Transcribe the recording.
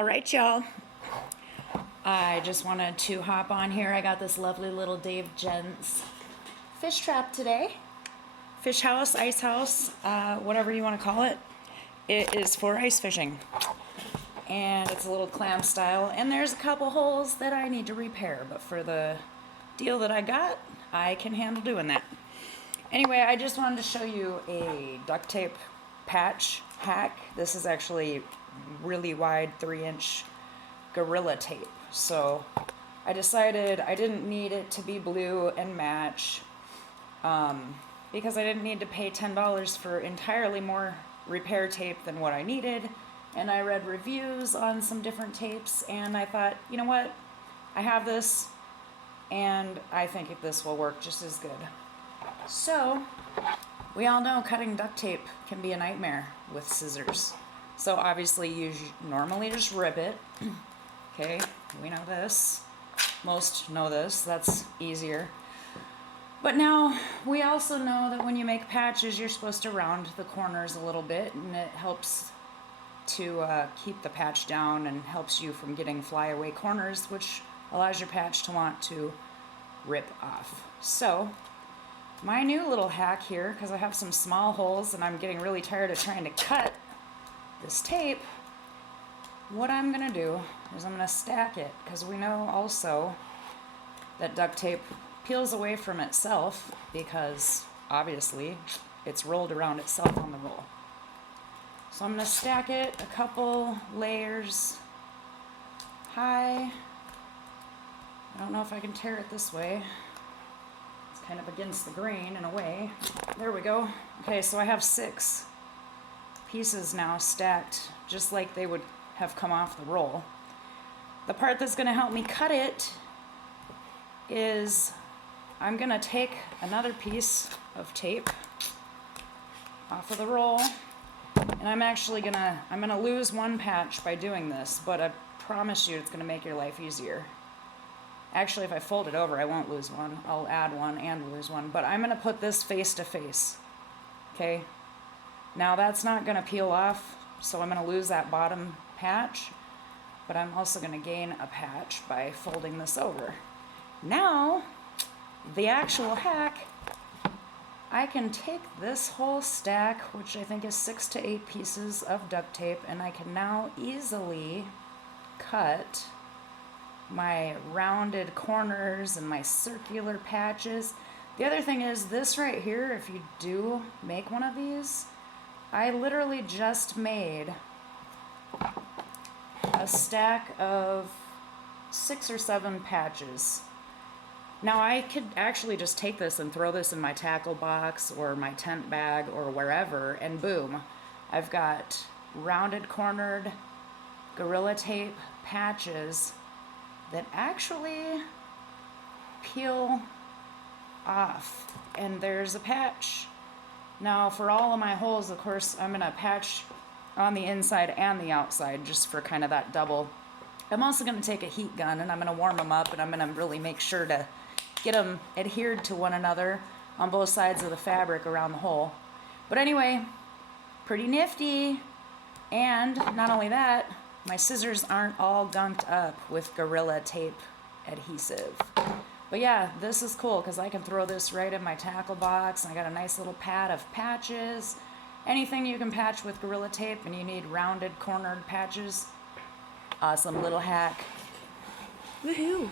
All right, y'all. I just wanted to hop on here. I got this lovely little Dave Gents fish trap today. Fish house, ice house, whatever you want to call it. It is for ice fishing. And it's a little clam style. And there's a couple holes that I need to repair. But for the deal that I got, I can handle doing that. Anyway, I just wanted to show you a duct tape patch hack. This is actually really wide 3-inch Gorilla Tape. So I decided I didn't need it to be blue and match because I didn't need to pay $10 for entirely more repair tape than what I needed. And I read reviews on some different tapes and I thought, you know what? I have this and I think this will work just as good. So we all know cutting duct tape can be a nightmare with scissors. So obviously you normally just rip it. Okay, we know this. Most know this, that's easier. But now we also know that when you make patches, you're supposed to round the corners a little bit, and it helps to keep the patch down and helps you from getting flyaway corners, which allows your patch to want to rip off. So my new little hack here, because I have some small holes and I'm getting really tired of trying to cut this tape, what I'm going to do is I'm going to stack it, because we know also that duct tape peels away from itself because obviously it's rolled around itself on the roll. So I'm going to stack it a couple layers high. I don't know if I can tear it this way. It's kind of against the grain in a way. There we go. Okay, so I have 6 pieces now stacked just like they would have come off the roll. The part that's going to help me cut it is I'm going to take another piece of tape off of the roll, and I'm going to lose one patch by doing this, but I promise you it's going to make your life easier. Actually, if I fold it over, I won't lose one. I'll add one and lose one, but I'm going to put this face to face. Okay? Now that's not going to peel off, so I'm going to lose that bottom patch, but I'm also going to gain a patch by folding this over. Now, the actual hack, I can take this whole stack, which I think is 6 to 8 pieces of duct tape, and I can now easily cut my rounded corners and my circular patches. The other thing is this right here, if you do make one of these, I literally just made a stack of 6 or 7 patches. Now I could actually just take this and throw this in my tackle box or my tent bag or wherever, and boom, I've got rounded cornered Gorilla Tape patches that actually peel off, and there's a patch. Now for all of my holes, of course, I'm going to patch on the inside and the outside just for kind of that double. I'm also going to take a heat gun and I'm going to warm them up, and I'm going to really make sure to get them adhered to one another on both sides of the fabric around the hole. But anyway, pretty nifty. And not only that, my scissors aren't all gunked up with Gorilla Tape adhesive. But yeah, this is cool because I can throw this right in my tackle box, and I got a nice little pad of patches. Anything you can patch with Gorilla Tape and you need rounded cornered patches, awesome little hack. Woohoo!